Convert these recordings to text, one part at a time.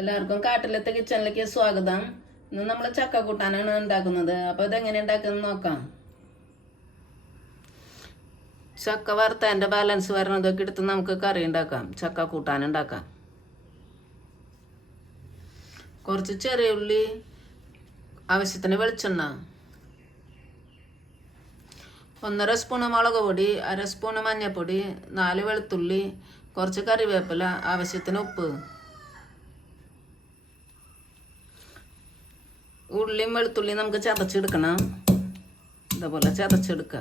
എല്ലാവർക്കും കാട്ടിലത്തെ കിച്ചണിലേക്ക് സ്വാഗതം. ഇന്ന് നമ്മൾ ചക്ക കൂട്ടാനാണ് ഉണ്ടാക്കുന്നത്. അപ്പോൾ ഇതെങ്ങനെ ഉണ്ടാക്കുന്നത് നോക്കാം. ചക്ക വറുത്തതിൻ്റെ ബാലൻസ് വരണതൊക്കെ എടുത്ത് നമുക്ക് കറി ഉണ്ടാക്കാം, ചക്ക കൂട്ടാൻ ഉണ്ടാക്കാം. കുറച്ച് ചെറിയ ഉള്ളി, ആവശ്യത്തിന് വെളിച്ചെണ്ണ, 1.5 സ്പൂണ് മുളക് പൊടി, 1/2 സ്പൂണ് മഞ്ഞൾപ്പൊടി, 4 വെളുത്തുള്ളി, കുറച്ച് കറിവേപ്പില, ആവശ്യത്തിന് ഉപ്പ്. ഉള്ളിയും വെളുത്തുള്ളിയും നമുക്ക് ചതച്ചെടുക്കണം. ഇതേപോലെ ചതച്ചെടുക്കുക.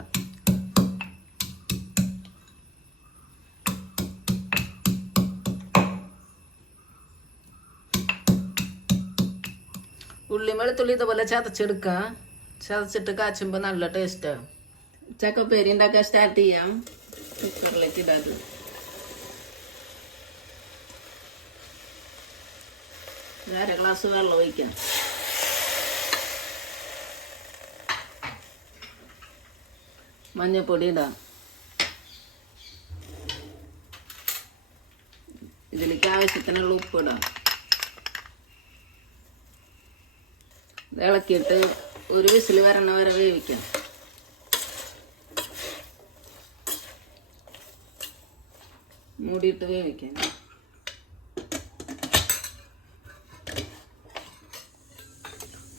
ഉള്ളിയും വെളുത്തുള്ളി ഇതുപോലെ ചതച്ചെടുക്കുക. ചതച്ചിട്ട് കാച്ചുമ്പോൾ നല്ല ടേസ്റ്റാണ്. ചക്കപ്പേരി ഉണ്ടാക്കാൻ സ്റ്റാർട്ട് ചെയ്യാം. കുക്കറിലേക്ക് ഇടാത്. ഒരു 1/2 ഗ്ലാസ് വെള്ളം ഒഴിക്കാം. മഞ്ഞൾപ്പൊടി ഇടാം. ഇതിലേക്ക് ആവശ്യത്തിനുള്ള ഉപ്പിടാം. ഇളക്കിയിട്ട് ഒരു വിസിൽ വരണ വരെ വേവിക്കാം. മൂടിയിട്ട് വേവിക്കാം.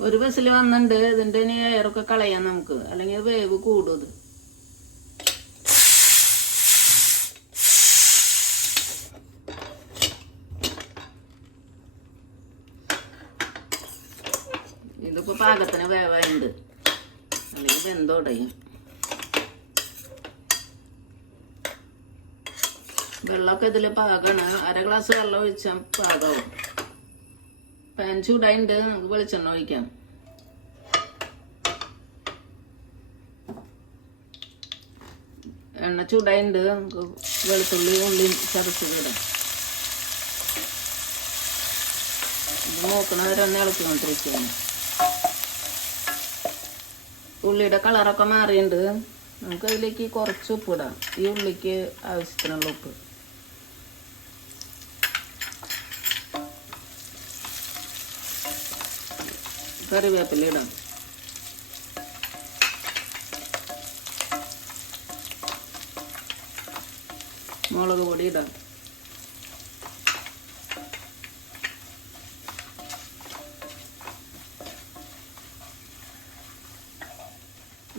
ഒരു വിസിൽ വന്നിട്ടുണ്ട്. ഇതിൻ്റെ ഇനി എയറൊക്കെ കളയാം നമുക്ക്, അല്ലെങ്കിൽ വേവ് കൂടും. ഇത് ഇതിപ്പോ പാകത്തിന് വേവായുണ്ട്, അല്ലെങ്കിൽ വെന്തോടയും. വെള്ളമൊക്കെ ഇതിൽ പാകമാണ്. 1/2 ഗ്ലാസ് വെള്ളം ഒഴിച്ചാൽ പാകവും. പാൻ ചൂടായിട്ട് നമുക്ക് വെളിച്ചെണ്ണ ഒഴിക്കാം. എണ്ണ ചൂടായിട്ട് നമുക്ക് വെളുത്തുള്ളി ഉള്ളിയും ചതച്ചതിടാം. ഇത് നോക്കണവരെ ഒന്ന് ഇളക്കിക്കൊണ്ടിരിക്കുകയാണ്. ഉള്ളിയുടെ കളറൊക്കെ മാറിയിട്ടുണ്ട്. നമുക്ക് അതിലേക്ക് കുറച്ച് ഉപ്പിടാം. ഈ ഉള്ളിക്ക് ആവശ്യത്തിനുള്ള ഉപ്പ്. കറിവേപ്പില ഇടാം. മുളക് പൊടി ഇടാം.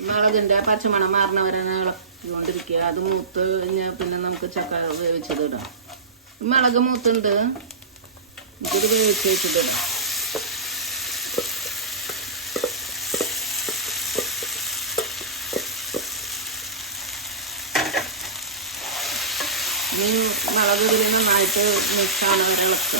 മുളകിൻ്റെ പച്ചമണം മാറണവരെ ഇളക്കിക്കൊണ്ടിരിക്കുക. അത് മൂത്ത് കഴിഞ്ഞാൽ പിന്നെ നമുക്ക് ചക്ക വേവിച്ചത് ഇടാം. മുളക് മൂത്തുണ്ട്, നമുക്കിത് വേവിച്ച് വെച്ചിട്ടിടാം. ഇനി മുളക് ഇതിൽ നന്നായിട്ട് മിക്സാണ് വരെ ഇളക്കുക.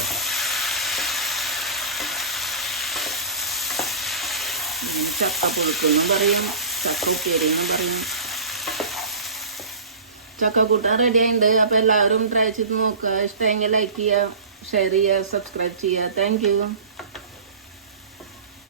ചക്ക പുഴുക്കെന്നും പറയും, ചക്ക ഉപ്പേരിയെന്നും പറയും. ചക്ക കൂട്ടാൻ റെഡി ആയിട്ടുണ്ട്. അപ്പോൾ എല്ലാവരും ട്രൈ ചെയ്ത് നോക്കുക. ഇഷ്ടമെങ്കിൽ ലൈക്ക് ചെയ്യുക, ഷെയർ ചെയ്യുക, സബ്സ്ക്രൈബ് ചെയ്യുക. Thank you.